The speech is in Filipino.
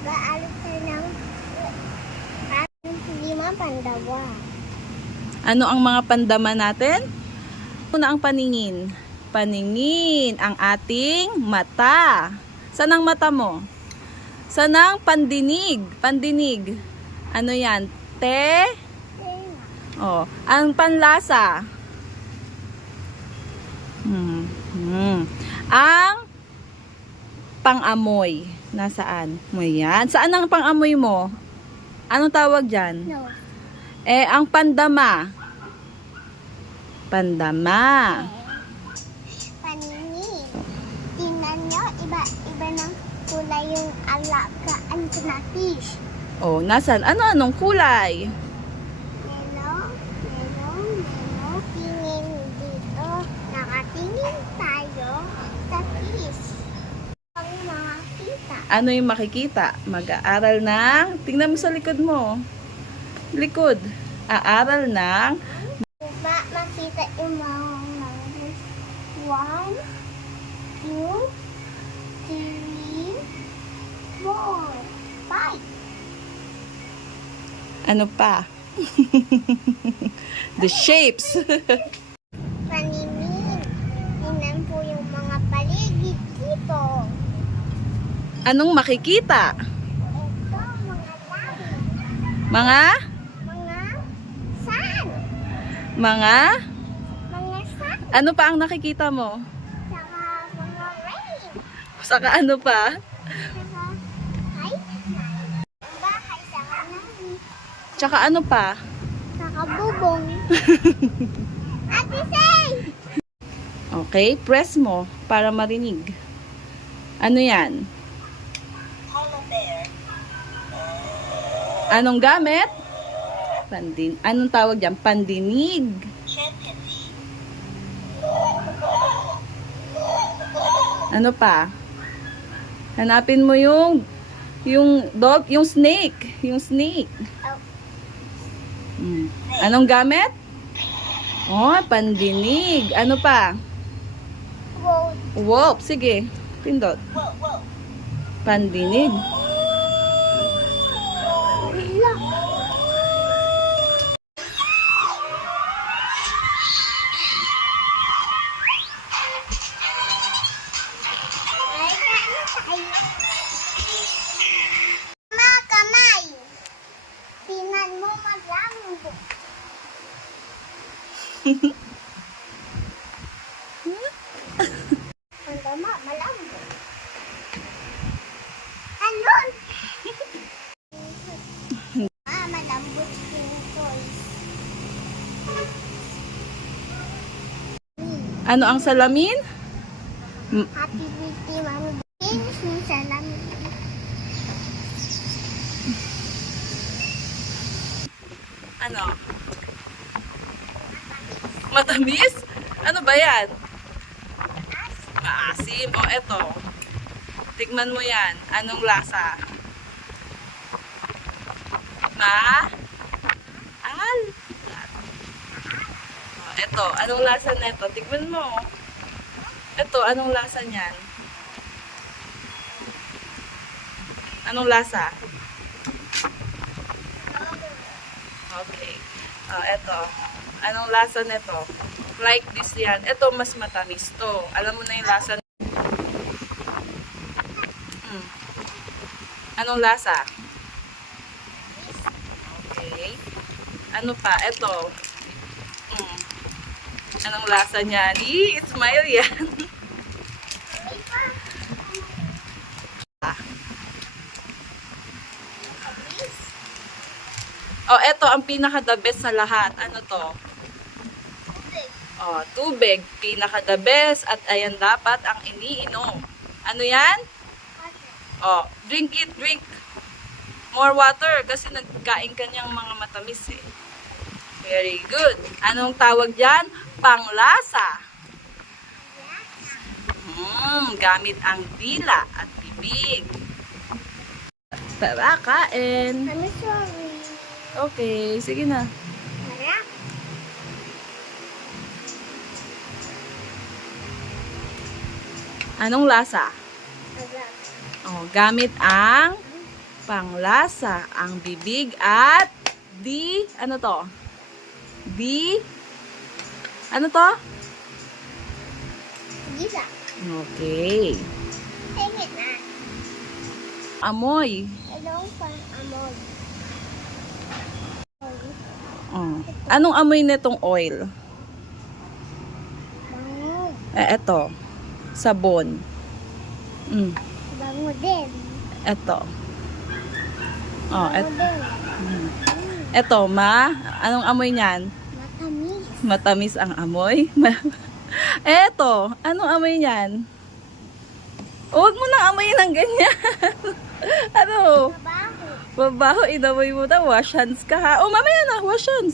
mag-aalit tayo ng 5 pandawa. Ano ang mga pandama natin? Una ang paningin. Paningin ang ating mata. Saan ang mata mo? Saan ang pandinig? Pandinig. Ano yan? Oh, ang panlasa. Ang pangamoy. Nasaan mo yan? Saan ang pangamoy mo? Anong tawag dyan? No. Ang pandama. Pandama. Paningin. Tingnan nyo, iba-iba ng kulay yung alagaan sa natis. Oh, nasaan? Anong kulay? Hello. Tingin dito. Nakatingin tayo sa fish. Ang makakita. Ano yung makikita? Mag-aaral ng... Tingnan mo sa likod mo. Likod. Aaral ng... Diba makita yung mga numbers? 1, 2, 3, 4, 5. Ano pa? The shapes. Paningin. Tingnan po yung mga paligid dito. Anong makikita? Ito, mga langit. Mga? Mga sun. Mga? Mga sun. Ano pa ang nakikita mo? Saka mga rain. Saka ano pa? Saka ay, bahay. Saka namin. Tsaka ano pa? Saka bubong. Ate Say! Okay, press mo para marinig. Ano yan? Anong gamit? Anong tawag dyan? Pandinig. Ano pa? Hanapin mo yung dog, yung snake. Yung snake. Anong gamit? Oh, pandinig. Ano pa? Road. Wolf. Sige, pindot. Pandinig. Wala. Ay, kain tayo. Mga kamay. Tingnan mo malambot. Ang dama, malambot. Andun! Malambot yung toys. Ano ang salamin? Happy birthday, Mami. Finish mo salamin. Ano? Matamis? Ano ba yan? Maasim. O, eto. Tikman mo yan. Anong lasa? Al. O, eto. Anong lasa neto? Tikman mo. Eto, anong lasa niyan? Anong lasa? Okay. Eto. Anong lasa neto? Like this yan. Ito, mas matamis to. Alam mo na yung lasa. Anong lasa? Okay. Ano pa? Ito. Anong lasa niyan? Smile yan. Oh, eto ang pinaka-the best sa lahat. Ano to? Oh, tubig. Pinaka-the best. At ayan dapat ang iniinom. Ano yan? Oh, drink it, drink. More water. Kasi nagkain ka niyang mga matamis eh. Very good. Anong tawag dyan? Panglasa. Gamit ang dila at bibig. Tara, kain. I'm sorry. Okay, sige na. Harap. Anong lasa? Harap. Oh, gamit ang Panglasa ang bibig at ano to? Ano to? Gisa. Okay. Tingin na. Amoy. Ilong pang amod. Oh. Anong amoy nitong oil? Bango. Eto. Sabon. Bango din. Eto. Oh, Bango din. eto, anong amoy niyan? Matamis. Matamis ang amoy. Eto, anong amoy niyan? Huwag mo nang amoyin ng ganyan. Ano? Mabaho. Babaho, inamoy mo na. Wash hands ka ha. Oh, mamaya na, wash hands.